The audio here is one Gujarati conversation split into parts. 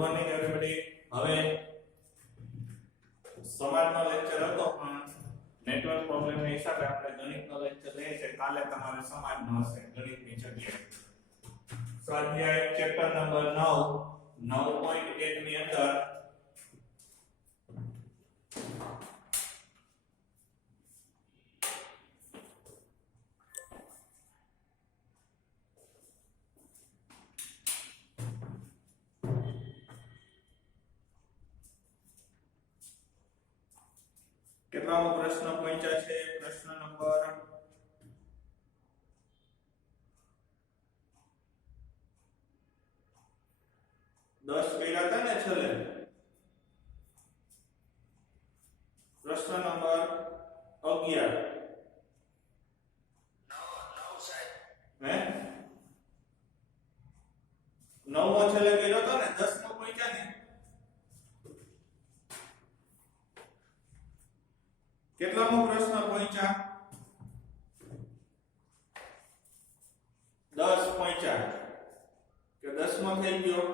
Morning everybody. હવે સવારનો લેક્ચર હતો પણ નેટવર્ક પ્રોબ્લેમના હિસાબે આપણે ગણિતનો લેક્ચર લઈએ છીએ. કાલે તમારે સમાજનો હશે ગણિતની જગ્યાએ. સ્વાધ્યાય ચેપ્ટર નંબર 9 9.1 ની અંદર કેટલામો પ્રશ્ન પહોંચ્યા છે? પ્રશ્ન નંબર 10 કર્યા હતા ને છેલ્લે. પ્રશ્ન નંબર 11 હે 9મો છેલ્લે કર્યો હતો ને, 10મો પહોંચ્યા ને. કેટલામો પ્રશ્ન પહોંચ્યા? 10 પહોંચ્યા કે 10મો થઈ ગયો?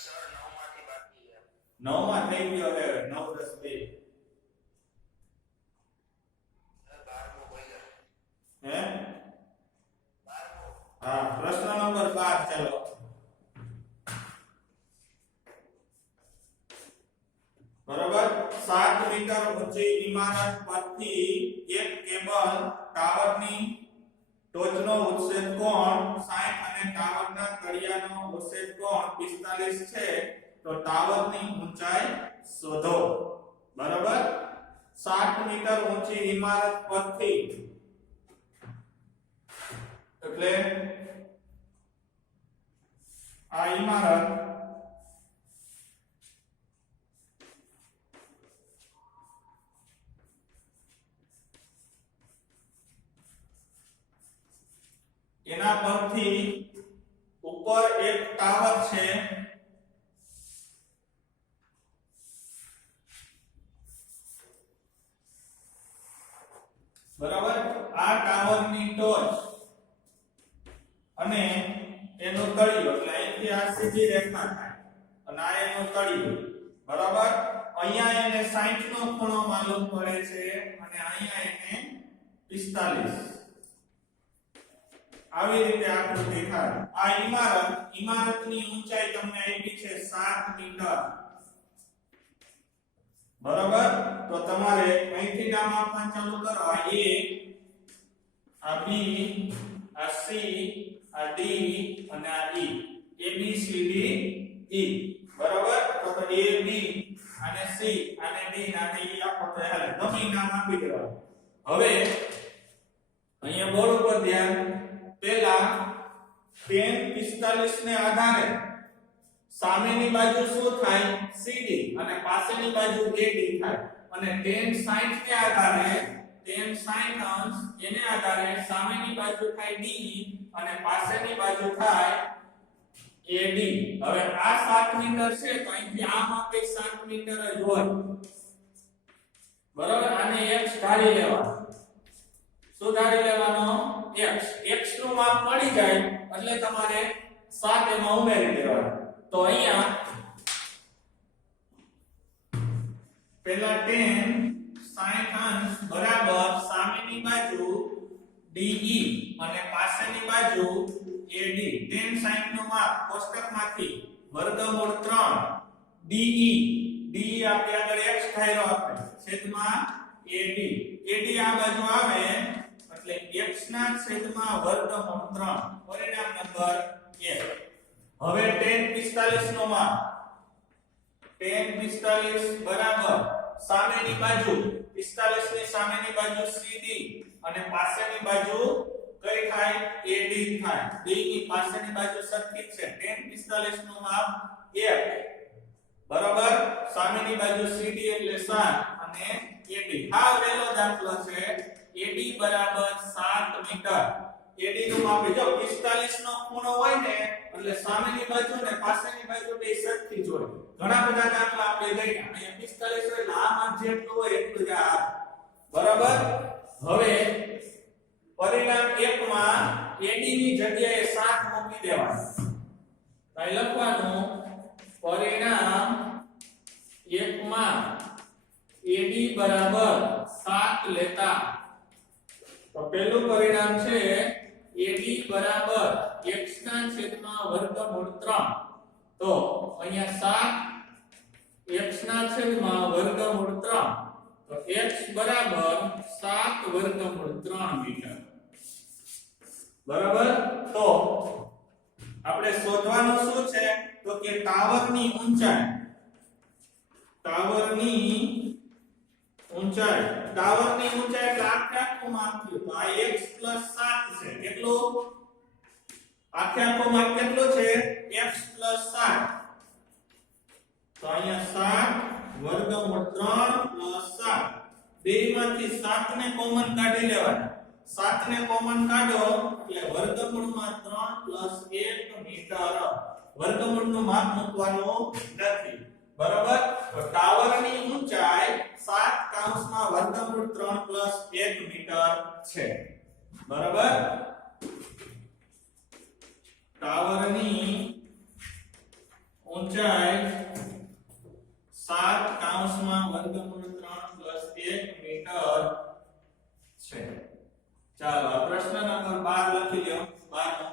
સર 9 માંથી બાકી છે. 9 માં થઈ ગયો હે. 9 10 2 12મો બોલ્યો હે 12મો. હા, પ્રશ્ન નંબર 12 ચાલો. બરાબર. 7 મીટર ઊંચી ઇમારત પરથી એક કેબલ ટાવરની ટોચનો ઉત્સેદ કોણ 60 અને ટાવરના તળિયાનો ઉત્સેદ કોણ 45 છે, તો ટાવરની ઊંચાઈ શોધો. બરાબર. 7 મીટર ઊંચી ઇમારત પરથી એટલે આ ઇમારત એના પરથી ઉપર એક ટાવર છે. બરાબર. આ ટાવરની ટોચ અને એનું તળિયું, એટલે અહીંથી આ સીધી રેખા થાય અને આ એનું તળિયું. બરાબર. અહીંયા એને 60 નો ખૂણો માલુમ પડે છે અને અહીંયા એને 45. આવી રીતે આકૃતિ થાય. આ ઇમારતની ઊંચાઈ તમને આપી છે 7 મીટર. બરાબર. તો તમારે અહીંથી નામ આપવાનું ચાલુ કરો. આ A, આ B, આ C, આ D અને આ E. A B C D E. બરાબર. તો A B અને C અને D અને E આપો તો હાલે. ગમે નામ આપી દેવાનું. હવે અહીંયા બોર્ડ ઉપર ધ્યાન. પહેલા tan 45 ને આધારે સામેની બાજુ શું થાય? CD અને પાછળની બાજુ AD થાય. અને tan 60 ને આધારે tan 60 અંશ એને આધારે સામેની બાજુ થાય DE અને પાછળની બાજુ થાય AD. હવે આ 7 મીટર છે તો અહીંથી આ માપે 7 મીટર જ હોય. બરાબર. આને x ધારી લેવાનો. શું ધારી લેવાનો? x નું માપ મળી જાય એટલે તમારે 7 એમાં ઉમેરી દેવાનું. તો અહીંયા પહેલા tan 60 અંશ બરાબર સામેની બાજુ DE અને પાછળની બાજુ AD. tan 60 નું માપ કોષ્ટકમાંથી વર્ગમૂળ 3 DE આપણે આગળ x ધાર્યો આપણે છેદમાં AD. AD આ બાજુ આવે એટલે x ના છેદમાં વર્ગમૂળ 3. પરિણામ નંબર 1. હવે tan 45 નો માપ tan 45 બરાબર સામેની બાજુ 45 ની સામેની બાજુ CD અને પાછળની બાજુ કઈ થાય? AD થાય. D ની પાછળની બાજુ સરખી છે. tan 45 નું માપ 1. બરાબર. સામેની બાજુ CD એટલે 7 અને AD. આ પહેલો દાખલો છે. AD બરાબર 7 મીટર. AD નું માપ જો 45 નો ખૂણો હોય ને એટલે સામેની બાજુ ને પાછળની બાજુ બે સરખી જ હોય. ઘણા બધા દાખલા આપણે ગયા. અહીંયા 45 એટલે આ માપ જેટલું હોય એટલું જ આ. બરાબર. હવે પરિણામ 1 માં AD ની જગ્યાએ 7 મૂકી દેવાનું. અહીં લખવાનું પરિણામ 1 માં AD બરાબર 7 લેતા તો પહેલું પરિણામ છે AD બરાબર x ના છેદમાં વર્ગમૂળ 3 તો અહીંયા 7 x ના છેદમાં વર્ગમૂળ 3 તો x બરાબર 7 વર્ગમૂળ 3 મીટર બરાબર તો આપણે શોધવાનું શું છે તો કે ટાવરની ઊંચાઈ એટલે આખું માપ થયું તો આ x 7 છે કેટલું આખું માપ કેટલું છે x 7 તો અહીંયા 7 વર્ગમૂળ 3 7 બેમાંથી 7 ને કોમન કાઢી લેવાના 7 ને કોમન કાઢો એટલે વર્ગમૂળમાં 3 1 મીટર વર્ગમૂળનું માપ મૂકવાનું નથી બરાબર તો ટાવરની ઊંચાઈ 7 કૌંસમાં વર્ગમૂળ 3 1 મીટર છે બરાબર ટાવરની ઊંચાઈ 7 કૌંસમાં વર્ગમૂળ 3 1 મીટર છે ચાલો આ પ્રશ્ન નંબર 12 લખી લ્યો 12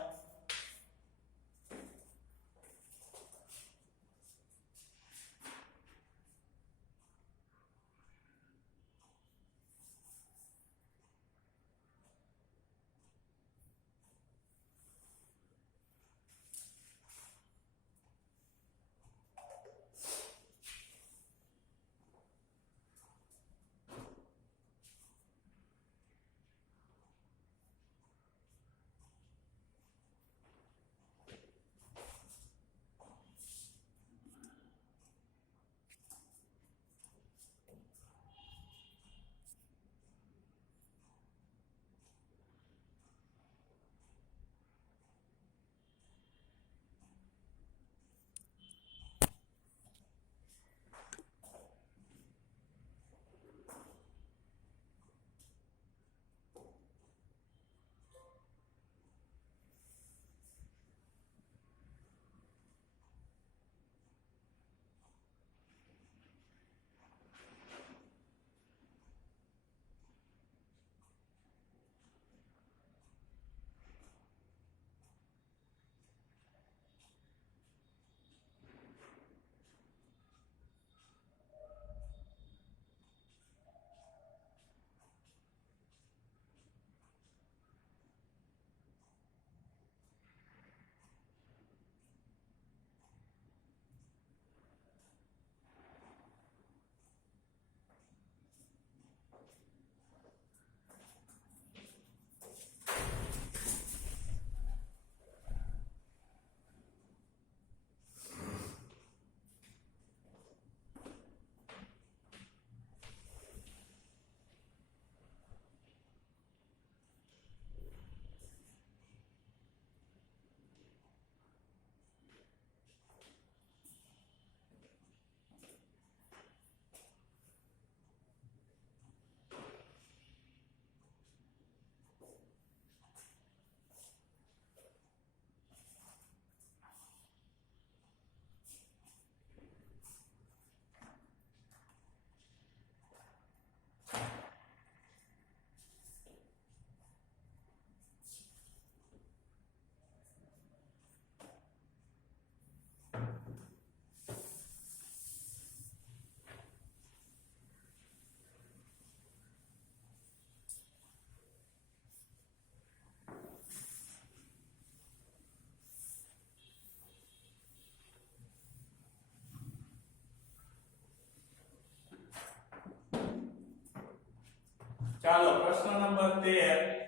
ચાલો પ્રશ્ન નંબર 13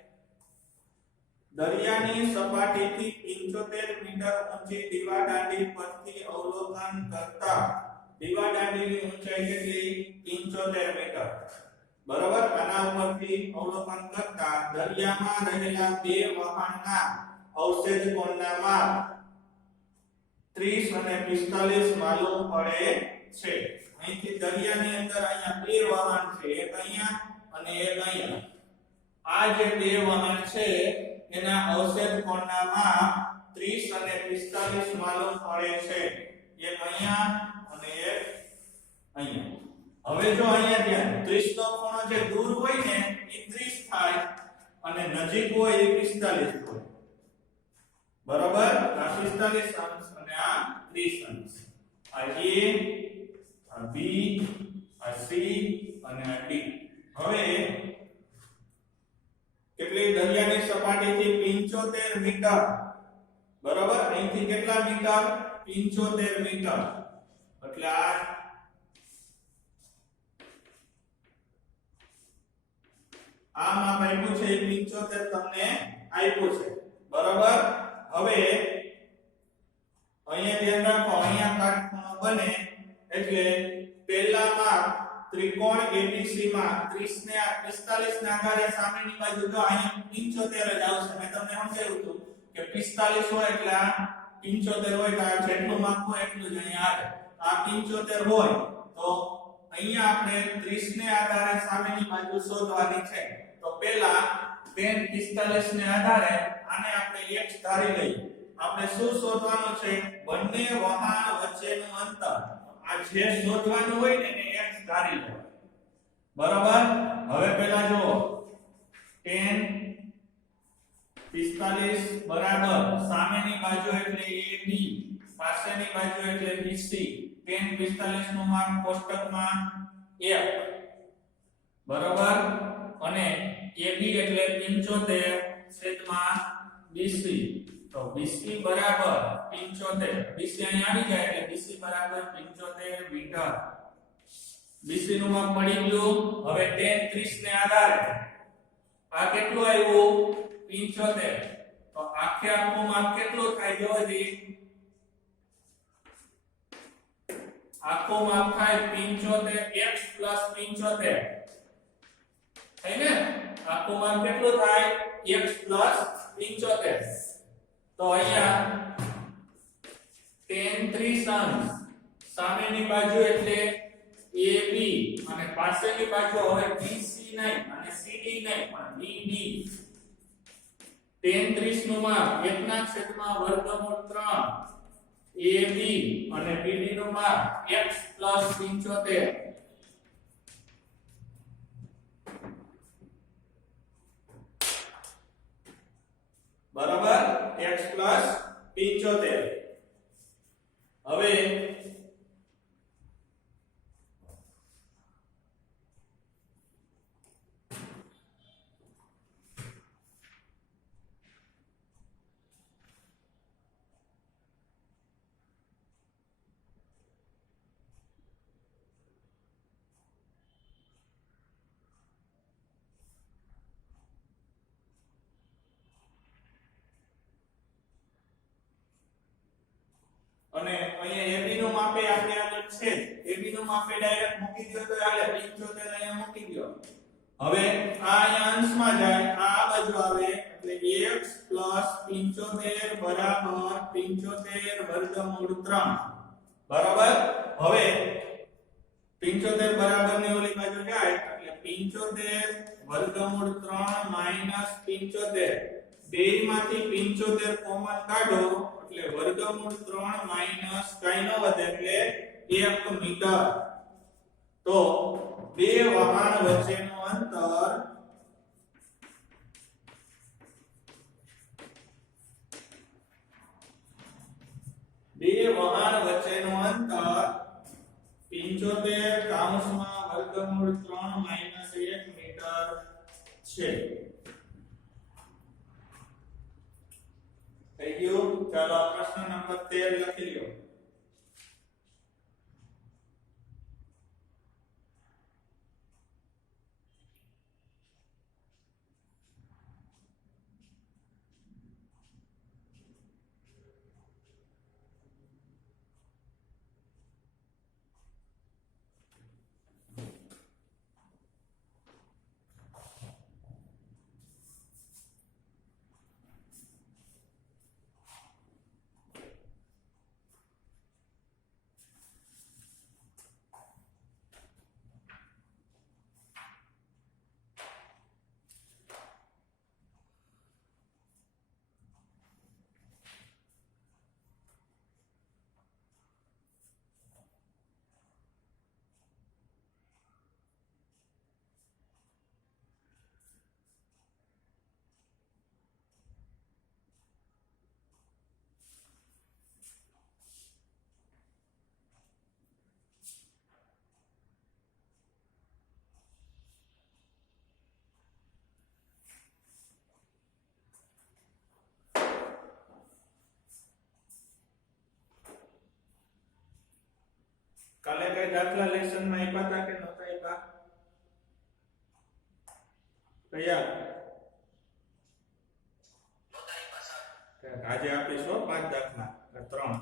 દરિયાની સપાટીથી 75 મીટર ઊંચી દીવાદાંડી પરથી અવલોકન કરતા દીવાદાંડીની ઊંચાઈ કેટલી 75 મીટર બરાબર આના ઉપરથી અવલોકન કરતા દરિયામાં રહેલા બે વહાણના અવશેષ કોણના માપ 30 અને 45 માલુમ પડે છે અહીંથી દરિયાની અંદર અહીંયા બે વહાણ છે એક અહીંયા અને એક અહીંયા આ જે બે વહાણ છે એના અવશેષ કોણના માપ 30 અને 45 માલુમ પડે છે, એક અહીંયા અને એક અહીંયા. હવે જો અહીંયા ધ્યાન 30 નો ખૂણો જે દૂર હોય ને એ 30 થાય અને નજીક હોય એ 45 હોય. બરાબર, આ 45 અંશ અને આ 30 અંશ. આ A, આ B, આ C અને આ D. હવે કેટલી દરિયાની સપાટીથી 75 મીટર. બરાબર, અહીંથી કેટલા મીટર? 75 મીટર. એટલે આ માપ આપ્યું છે 75 તમને આપ્યું છે. બરાબર, હવે અહીંયા ધ્યાન રાખો, અહીંયા કાટખૂણો બને એટલે પહેલામાં ત્રિકોણ ABC માં 30 ને 45 ના આધારે સામેની બાજુ જો અહીંયા 75 જ આવશે. મેં તમને સમજાવ્યું હતું કે 45 હોય એટલે આ 75 હોય તો આ જેટલું માપ હોય એટલું જ અહીંયા આવે. આ 75 હોય તો અહીંયા આપણે 30 ને આધારે સામેની બાજુ શોધવાની છે. તો પહેલા tan 45 ને આધારે આને આપણે x ધારી લઈએ. આપણે શું શોધવાનું છે? બંને વહાણ વચ્ચેનું અંતર. આ જે શોધવાનું હોય ને એને x ધારી લો. બરાબર, હવે પહેલા જો tan 45 બરાબર સામેની બાજુ એટલે AB, પાછળની બાજુ એટલે BC. tan 45 નું માપ કોષ્ટકમાં 1. બરાબર, અને AB એટલે 75 છેદમાં BC. તો BC બરાબર 75. BC અહીં આવી જાય એટલે BC બરાબર 75 મીટર. BC નું માપ મળી ગયું. હવે tan 30 ને આધારે આ કેટલું આવ્યું? 75. તો આખે આખું માપ કેટલું થાય? જોજી, આખું માપ થાય 75x 75. થાય ને? આખું માપ કેટલું થાય? x 75. તો અહીંયા tan 30 અંશ સામેની બાજુ એટલે AB અને પાછળની બાજુ હવે BC નહીં અને CD નહીં પણ BD. tan 30 નું માપ 1/√3 AB અને BD નું માપ x 75. બરાબર, x 75. હવે અને અહીંયા AB નું માપે આપણે આગળ છે. AB નું માપે ડાયરેક્ટ મૂકી દો તો ચાલે. 75 અહીંયા મૂકી દો. હવે આ અહીંયા અંશમાં જાય, આ બાજુ આવે એટલે x 75 બરાબર 75/3. બરાબર, હવે 75 બરાબર ની ઓલી બાજુ જાય એટલે 75/3 માઈનસ 75. બેયમાંથી 75 કોમન કાઢો એટલે √3 માઈનસ કઈ ન વધે એટલે 1 મીટર. તો બે વહાણ વચ્ચેનું અંતર બે વહાણ વચ્ચેનું અંતર 75 કૌંસમાં √3 માઈનસ 1 મીટર છે. થઈ ગયું? ચાલો આ પ્રશ્ન નંબર 13 લખી લો. કઈ દાખલા લેસનમાં આપ્યા હતા કે નહોતા આપ્યા? કયા આજે આપીશું 5 દાખલા 3.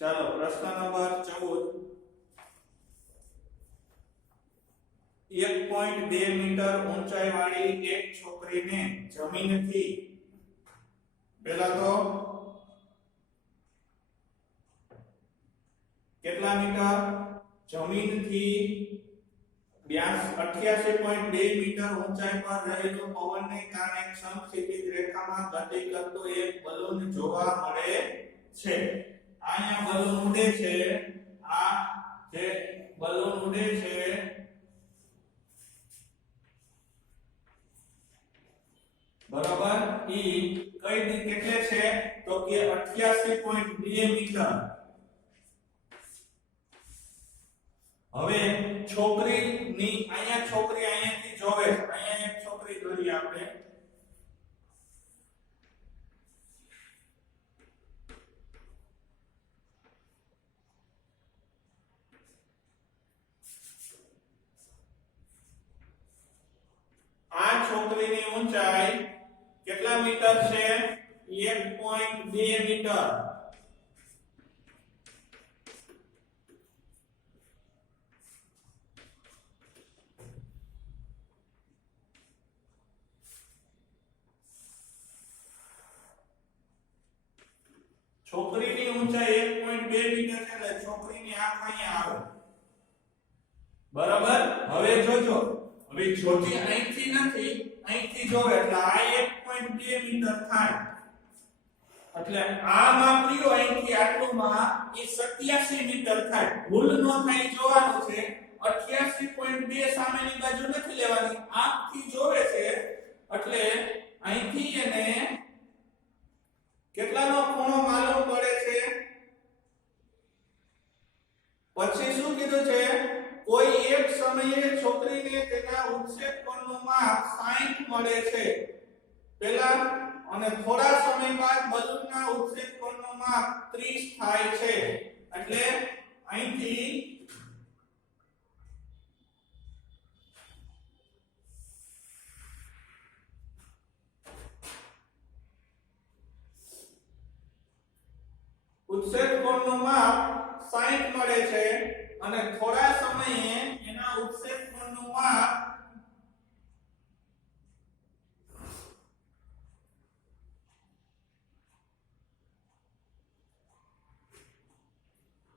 ચાલો પ્રશ્ન નંબર 14. 1.2 મીટર ઊંચાઈ વાળી એક છોકરીને જમીનથી પહેલા તો કેટલા મીટર જમીનથી 88.2 મીટર ઊંચાઈ પર રહેલો પવનને કારણે સમક્ષિતિજ રેખામાં ગતિ કરતો એક બલૂન જોવા મળે છે. અહીંયા બલૂન ઉડે છે, આ જે બલૂન ઉડે છે બરાબર ઈ કઈ દી કેટલે છે તો કે 88.2 મીટર. હવે છોકરીની અહીંયા છોકરી અહીંયાથી જોવે, અહીંયા એક છોકરી દોરી આપણે. આ છોકરીની ઊંચાઈ કેટલા મીટર છે? 1.2 મીટર. છોકરીની ઊંચાઈ 1.2 મીટર છે એટલે છોકરીની આંખ અહીંયા આવે. બરાબર? હવે જોજો, હવે જ્યોતિ અહીંથી નથી, અહીંથી જોવે એટલે આ 1.2 મીટર થાય. એટલે આ માપ્યો અહીંથી આટલું માં એ 87 મીટર થાય. ભૂલ ન થાય જોવાનું છે. 88.2 સામેની બાજુ નથી લેવાની, આંખથી જોવે છે એટલે અહીંથી એને કેટલાનો ખૂણો માલુમ પડે છે? પછી શું કીધું છે? કોઈ એક સમયે છોકરીને તેના ઉત્સેક કોણનું માપ 60 મળે છે પહેલા, અને થોડા સમય બાદ બલૂનના ઉત્સેક કોણનું માપ 30 થાય છે. એટલે અહીંથી ઉત્સેક કોણનું માપ 60 મળે છે અને થોડા સમયે એના ઉત્સેક કોણનું માપ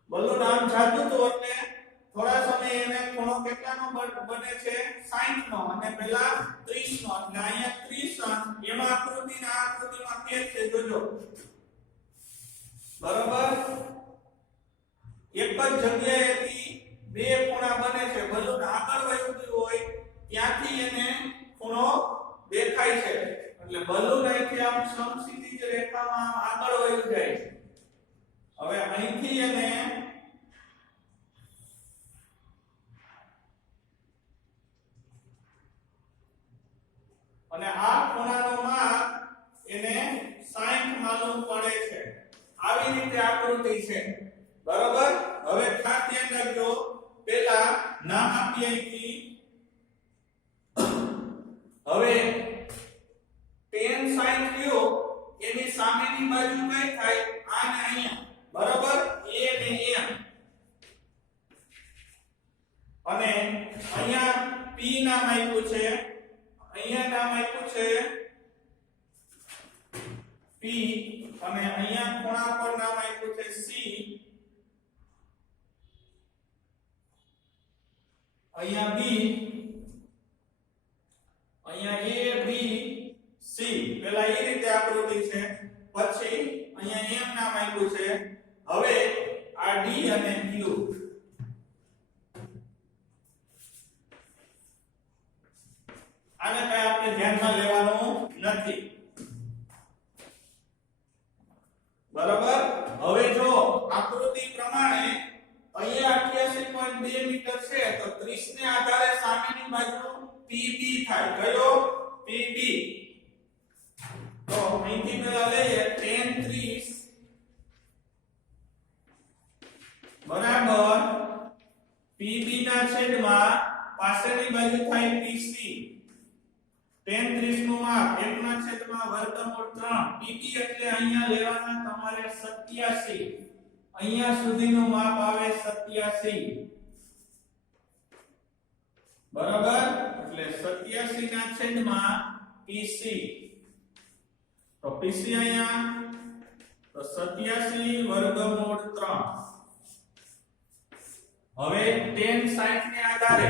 બલૂન આમ જાતું તો એટલે થોડા સમયે એને ખૂણો કેટલાનો બને છે? 60 નો, અને પહેલા 30 નો. એટલે અહીંયા 30 એમાં આકૃતિના આકૃતિમાં ફેર છે જોજો. બરાબર? એક જ જગ્યાએથી બે ખૂણા બને છે. બલૂન આગળ વયું હોય ત્યાંથી એને ખૂણો દેખાય છે. એટલે બલૂન અહીંથી આમ સમક્ષિતિજ રેખામાં આગળ વયું જાય છે. હવે અહીંથી એને અને આ ખૂણાનો માપ એને 60 માલુમ પડે છે. આવી રીતે આકૃતિ છે. બરાબર? હવે ખાસ ધ્યાન રાખજો, પહેલા નામ આપી અહીંથી હવે tan sin થયો એની સામેની બાજુ કઈ થાય આ ને અહીંયા બરાબર a ને m અને અહીંયા p નામ આપ્યું છે અહીંયા નામ આપ્યું છે p અને અહીંયા ખૂણા પર નામ આપ્યું છે c અહીંયા b અહીંયા a b c પેલા એ રીતે આકૃતિ છે પછી અહીંયા m નામ આપ્યું છે હવે આ d અને q આને કઈ આપણે ધ્યાનમાં લેવાનું નથી બરાબર હવે જો આકૃતિ પ્રમાણે અહીંયા 88.2 મીટર છે તો 30 ને આધારે સામેની બાજુ PB થાય કયો PB તો અહીંથી પેલા લઈએ tan 30 બરાબર PB ના છેદમાં પાછળની બાજુ થાય PC tan 30 નું માપ 1 ના છેદમાં વર્ગમૂળ 3 PB એટલે અહીંયા લેવાના તમારે 87 અહીંયા સુધીનું માપ આવે 87 બરાબર એટલે 87 ના છેદમાં PC તો PC અહીંયા તો 87 વર્ગમૂળ 3 હવે tan 60 ને આધારે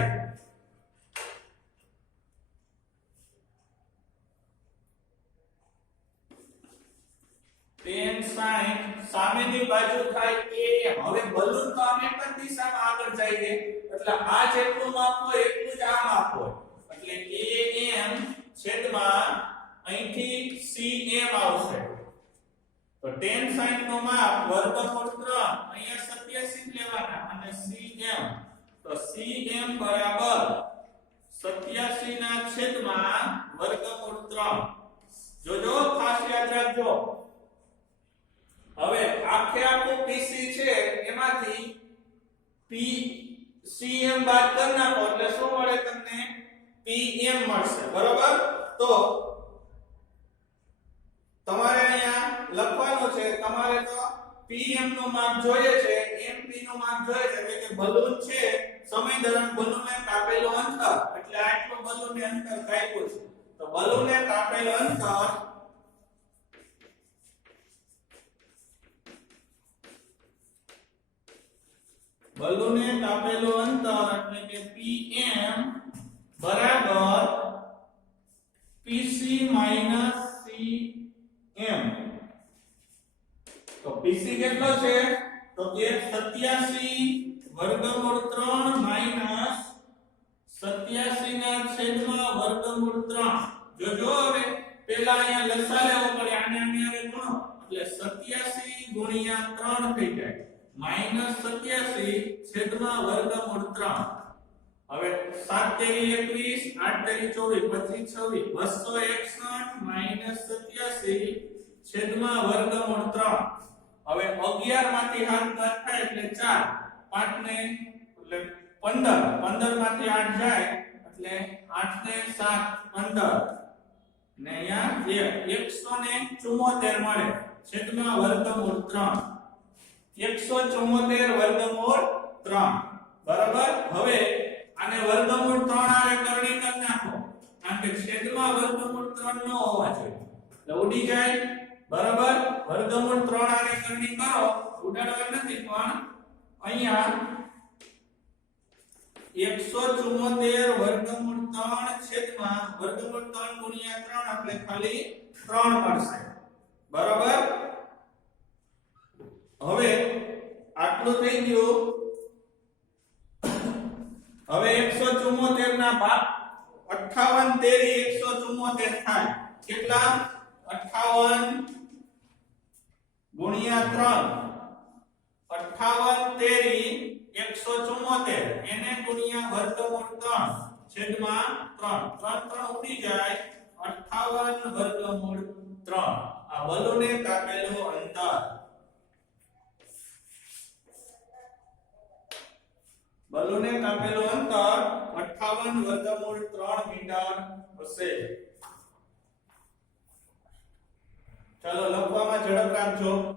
tan 60 સામેની બાજુ થાય am હવે બલૂન તો આમ એક જ દિશામાં આગળ જાય છે એટલે આ જેટલું માપ હોય એટલું જ આ માપ હોય એટલે am છેદમાં અહીંથી cm આવશે તો tan 60 નું માપ વર્ગમૂળ 3 અહીંયા 87 લેવાના અને cm તો cm બરાબર 87 ના છેદમાં વર્ગમૂળ 3 જોજો ખાસ યાદ રાખજો હવે આખે આખું PC છે એમાંથી cm બાદ કરી નાખો એટલે શું મળે તમને pm મળશે બરાબર તો તમારે અહીંયા લખવાનું છે તમારે તો pm નું માપ જોઈએ છે mp નું માપ જોઈએ છે એટલે કે બલૂન છે સમય દરમિયાન બલૂનને કાપેલું અંતર એટલે આટલું બલૂનને અંતર કાપ્યું છે તો બલૂનને કાપેલું અંતર બલૂનને કાપેલું અંતર એટલે કે pm બરાબર pc cm તો pc કેટલો છે તો કે 87 વર્ગમૂળ 3 માઈનસ 87 ના છેદમાં વર્ગમૂળ 3 જોજો હવે પહેલા અહીંયા લસા લેવો પડે આને આને ગુણો એટલે 87 ગુણ્યા 3 થઈ જાય માઈનસ 87 છેદમાં વર્ગમૂળ 3 હવે 7 તેરી 21 8 તેરી 24 25 26 261 માઈનસ 87 છેદમાં વર્ગમૂળ 3 હવે 11 માંથી 7 બાદ થાય એટલે 4 5 ને એટલે 15 15 માંથી 8 જાય એટલે 8 ને 7 15 ને અહીંયા 174 મળે છેદમાં વર્ગમૂળ 3 174 વર્ગમૂળ 3 બરાબર હવે આને વર્ગમૂળ 3 આરે કરણી કરી નાખો કારણ કે છેદમાં વર્ગમૂળ 3 નો હોવા જોઈએ એટલે ઉડી જાય બરાબર વર્ગમૂળ 3 આરે કરણી કરો ઉડાડવા નથી પણ અહીંયા 174 વર્ગમૂળ 3 છેદમાં વર્ગમૂળ 3 ગુણ્યા 3 એટલે ખાલી 3 મળશે બરાબર હવે આટલું થઈ ગયું હવે 174 ના ભાગ 58 તેરી 174 થાય કેટલા 58 ગુણ્યા 3 58 તેરી 174 એને ગુણ્યા વર્ગમૂળ 3 છેદમાં 3 3 ઉડી જાય 58 વર્ગમૂળ 3 આ બલૂને કાપેલું અંતર બલૂને કાપેલું અંતર 58 √3 મીટર હશે. ચાલો લખવામાં ઝડપ રાખજો.